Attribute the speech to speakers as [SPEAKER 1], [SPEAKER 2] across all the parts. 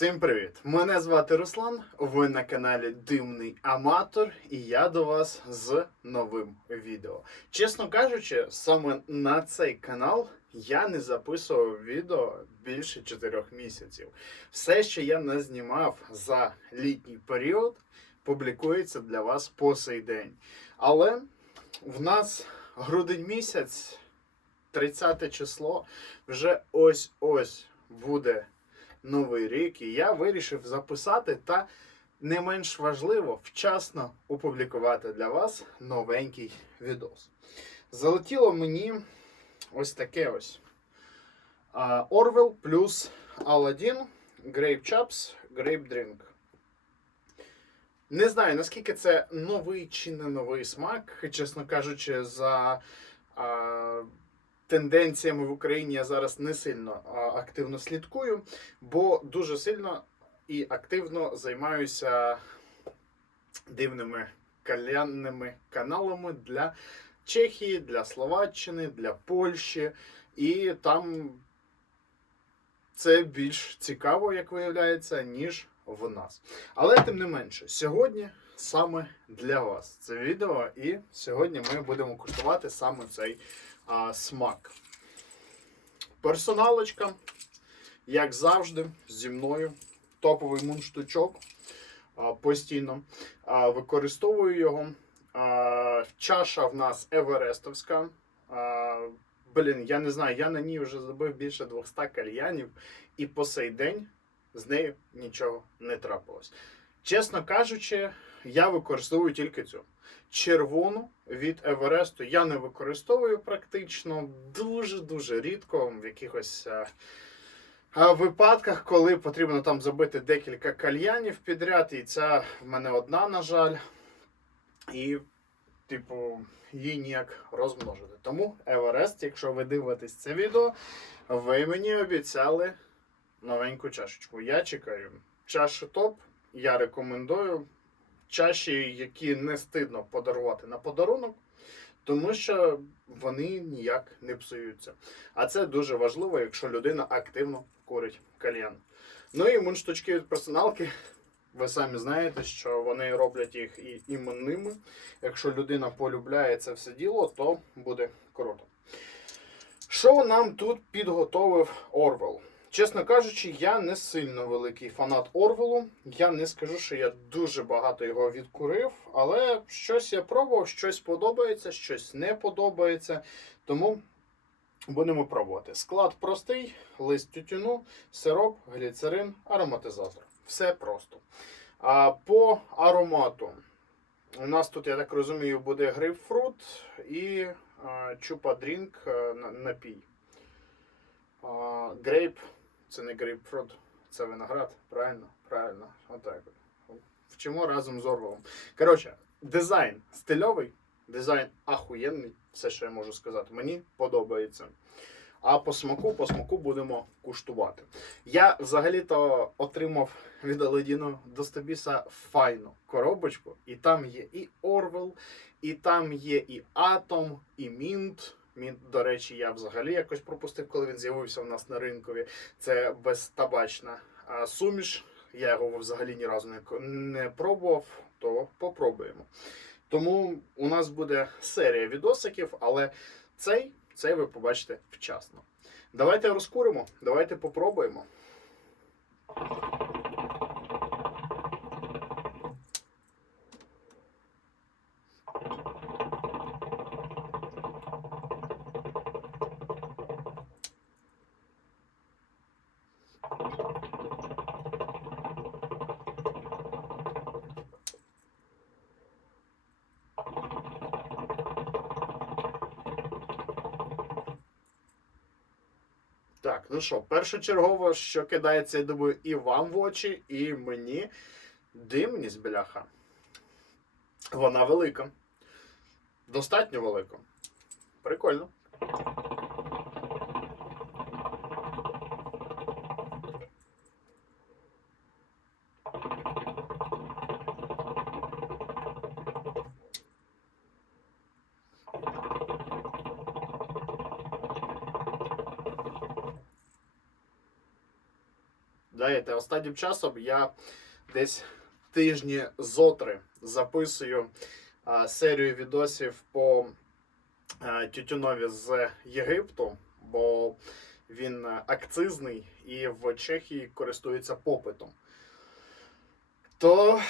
[SPEAKER 1] Всім привіт! Мене звати Руслан. Ви на каналі Димний Аматор, і я до вас з новим відео. Чесно кажучи, саме на цей канал я не записував відео більше 4 місяців. Все, що я не знімав за літній період, публікується для вас по сей день. Але в нас грудень місяць, 30 число, вже ось-ось буде новий рік, і я вирішив записати та не менш важливо вчасно опублікувати для вас новенький відос. Залетіло мені ось таке ось Orwell плюс Aladdin Grape Chaps Grape Drink. Не знаю, наскільки це новий чи не новий смак. Чесно кажучи, за а, тенденціями в Україні я зараз не сильно а, активно слідкую, бо дуже сильно і активно займаюся дивними кальянними каналами для Чехії, для Словаччини, для Польщі. І там це більш цікаво, як виявляється, ніж в нас. Але тим не менше, сьогодні саме для вас це відео, і сьогодні ми будемо куштувати саме цей а, смак. Персоналочка, як завжди, зі мною. Топовий мундштучок. Постійно використовую його. Чаша в нас Еверестовська. Блін, я не знаю, я на ній вже забив більше 200 кальянів, і по сей день з нею нічого не трапилось. Чесно кажучи, я використовую тільки цю. Червону від Евересту я не використовую практично дуже-дуже рідко в якихось е, е, випадках, коли потрібно там забити декілька кальянів підряд, і ця в мене одна, на жаль. І, типу, її ніяк розмножити. Тому Еверест, якщо ви дивитесь це відео, ви мені обіцяли новеньку чашечку. Я чекаю. Чаші топ. Я рекомендую чаші, які не стидно подарувати на подарунок, тому що вони ніяк не псуються. А це дуже важливо, якщо людина активно курить кальян. Ну і мундштучки від персоналки. Ви самі знаєте, що вони роблять їх і іменними. Якщо людина полюбляє це все діло, то буде круто. Що нам тут підготовив Орвел? Чесно кажучи, я не сильно великий фанат Орвелу. Я не скажу, що я дуже багато його відкурив, але щось я пробував, щось подобається, щось не подобається. Тому будемо пробувати. Склад простий: лист тютюну, сироп, гліцерин, ароматизатор. Все просто. А по аромату. У нас тут, я так розумію, буде грейпфрут і чупа-дрінк а, напій. Грейп це не грейпфрут, це виноград. Правильно? Правильно. Отак. от. Вчимо разом з Орвелом. Коротше, дизайн стильовий, дизайн ахуєнний, все, що я можу сказати. Мені подобається. А по смаку, по смаку будемо куштувати. Я взагалі-то отримав від Аладдіну до Стабіса файну коробочку, і там є і Орвел, і там є і Атом, і Мінт. Мінт, до речі, я взагалі якось пропустив, коли він з'явився у нас на ринкові. Це безтабачна суміш. Я його взагалі ні разу не, не пробував, то попробуємо. Тому у нас буде серія відосиків, але цей, цей ви побачите вчасно. Давайте розкуримо, давайте попробуємо. Так, ну що, першочергово, що кидається, я думаю, і вам в очі, і мені димність, бляха. Вона велика. Достатньо велика. Прикольно. Знаєте, останнім часом я десь тижні зотри записую а, серію відосів по а, тютюнові з Єгипту, бо він акцизний і в Чехії користується попитом. То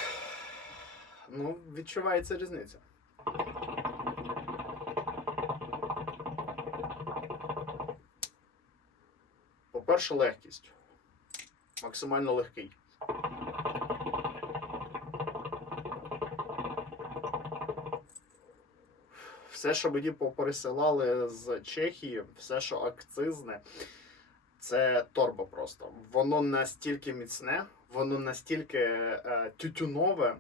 [SPEAKER 1] ну, відчувається різниця. По-перше, легкість. Максимально легкий. Все, що мені попересилали з Чехії, все, що акцизне, це торба просто. Воно настільки міцне, воно настільки е, тютюнове,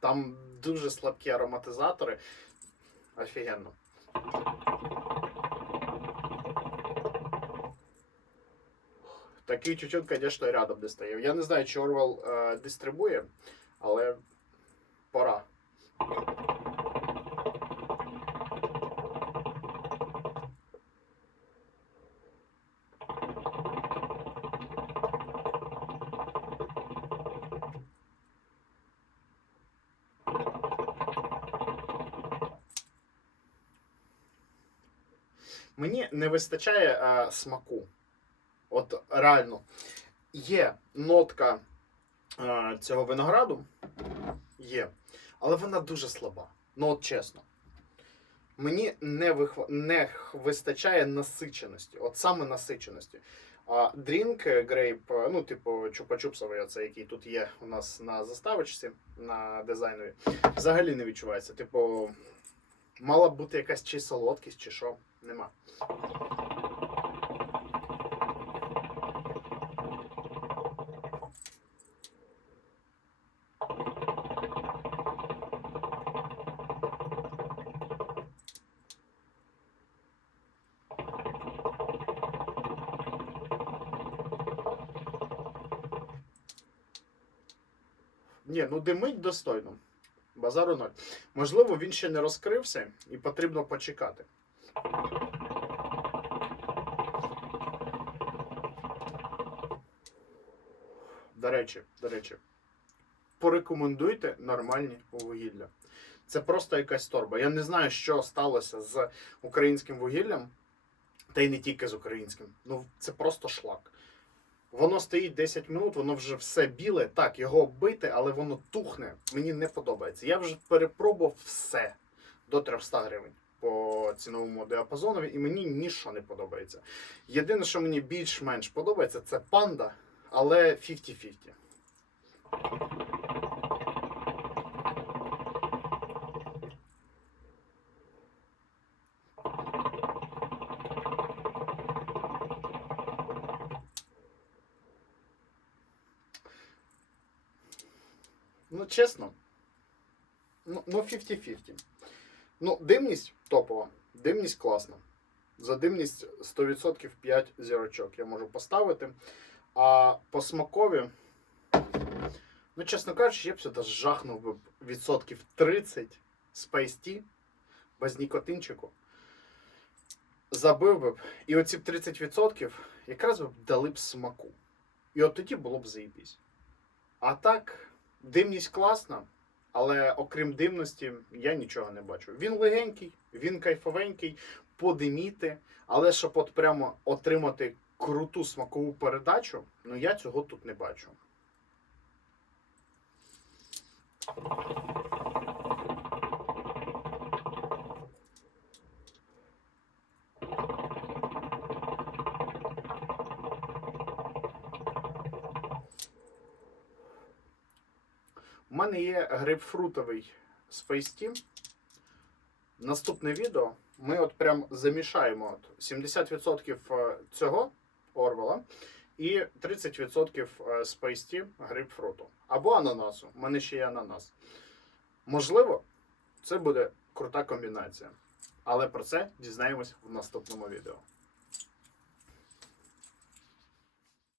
[SPEAKER 1] там дуже слабкі ароматизатори. Офігенно. Такий тютюн, звісно, рядом не. Я не знаю, чи Орвел е, дистрибує, але пора. Мені не вистачає е, смаку. От реально. Є нотка е, цього винограду. Є. Але вона дуже слаба. Ну, от чесно. Мені не, вихва... не вистачає насиченості. От саме насиченості. А дрінк грейп, е, ну, типу, чупа-чупсовий, оце, який тут є у нас на заставочці, на дизайнові, взагалі не відчувається. Типу, мала б бути якась чи солодкість, чи що. Нема. Ні, ну димить достойно. Базару ноль. Можливо, він ще не розкрився і потрібно почекати. До речі, до речі, порекомендуйте нормальні вугілля. Це просто якась торба. Я не знаю, що сталося з українським вугіллям, та й не тільки з українським. Ну, це просто шлак. Воно стоїть 10 минут, воно вже все біле. Так, його оббити, але воно тухне. Мені не подобається. Я вже перепробував все до 300 гривень по ціновому діапазону, і мені нічого не подобається. Єдине, що мені більш-менш подобається, це панда, але 50-50. Ну, чесно. Ну, ну 50-50. Ну, димність топова. Димність класна. За димність 100% 5 зірочок я можу поставити. А по смакові, ну, чесно кажучи, я б сюди жахнув би відсотків 30 Space Tea без нікотинчику. Забив би б. І оці б 30% якраз би дали б смаку. І от тоді було б заєбісь. А так, димність класна, але окрім димності, я нічого не бачу. Він легенький, він кайфовенький, подиміти, але щоб от прямо отримати круту смакову передачу, ну я цього тут не бачу. У мене є грейпфрутовий Space Team. Наступне відео ми от прям замішаємо от 70% цього Орвела і 30% Space Team грейпфруту. Або ананасу. У мене ще є ананас. Можливо, це буде крута комбінація. Але про це дізнаємось в наступному відео.